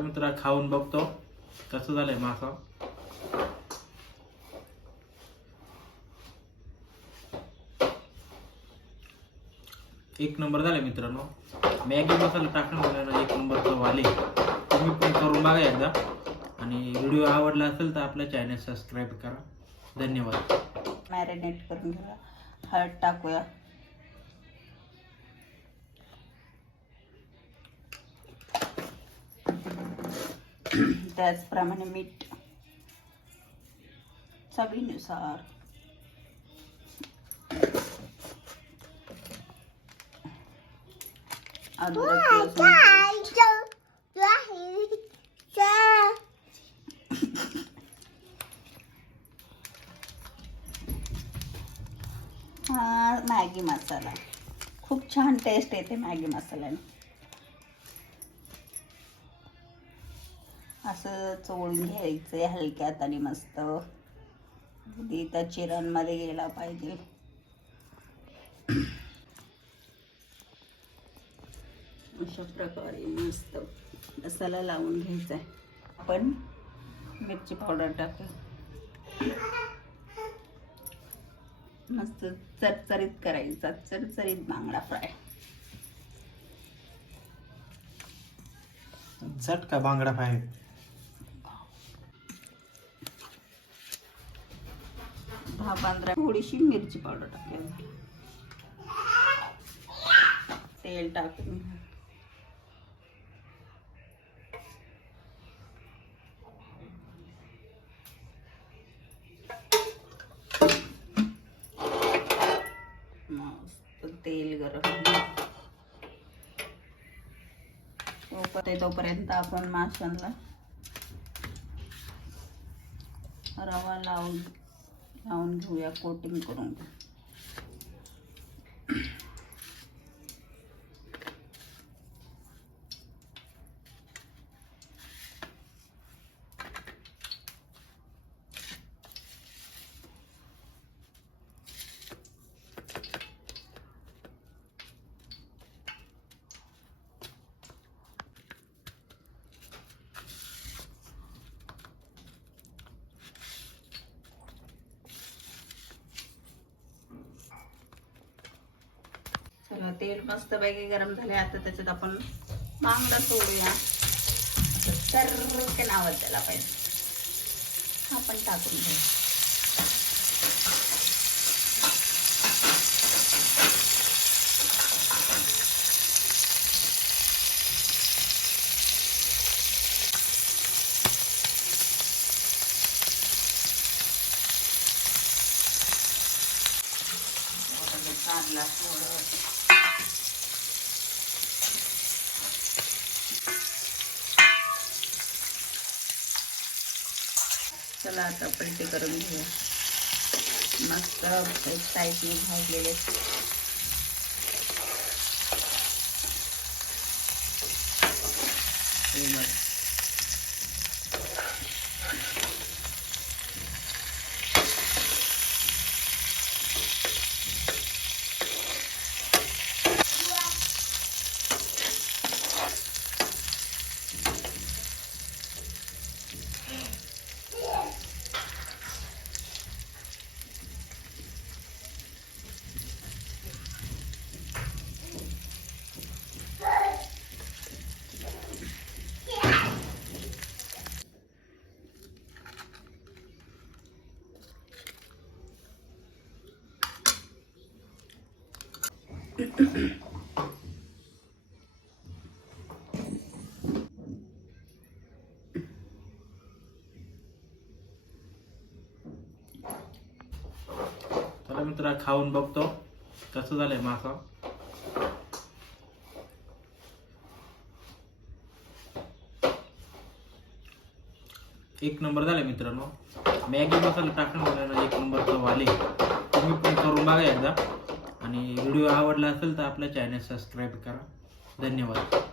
चला मित्रा खाऊन बघतो कसं झालंय मासा. एक नंबर झाले मित्रांनो. मॅगी मसाला टाकून बनवलेला एक नंबरचा वाले. तुम्ही पण करून बघा एकदा. आणि व्हिडिओ आवडला असेल तर आपल्या चॅनल सबस्क्राईब करा. धन्यवाद. मॅरिनेट करून घ्या. हळद टाकूया. त्याचप्रमाणे मीठ चवीनुसार. अद्रक हा मॅगी मसाला. खूप छान टेस्ट येते मॅगी मसाल्याने. असं चोळून घ्यायचं हलक्यात आणि मस्त. अगदी त्या चिरांमध्ये गेला पाहिजे. अशा प्रकारे मस्त मसाला लावून घ्यायचा आहे. आपण मिरची पावडर टाकू. मस्त चरचरीत करायचा. चरचरीत बांगडा फ्राय. झटका बांगडा फ्राय. दहा 15 थोडीशी मिरची पावडर टाकूया. तेल टाकून मस्त तेल गरम तोपर्यंत आपण माशांना रवा लावून घेऊया. कोटिंग करून घेऊ. चला तेल मस्त पैकी गरम झाले. आता त्याच्यात आपण बांगडा सोडूया. सर्व नावात त्याला पाहिजे आपण टाकून घेऊ. काढला थोडं. चला आता पलटी करून घेऊया. मस्त एक साईडने भाजलेले. चला मित्रा खाऊन बघतो कसं झालंय मासा. एक नंबर झाले मित्रांनो. मॅगी मसाला टाकून बनवलेला एक नंबरचा वाले. तुम्ही पण करून बघा एकदा. आणि व्हिडिओ आवडला असेल तर आपल्या चॅनल सबस्क्राईब करा. धन्यवाद.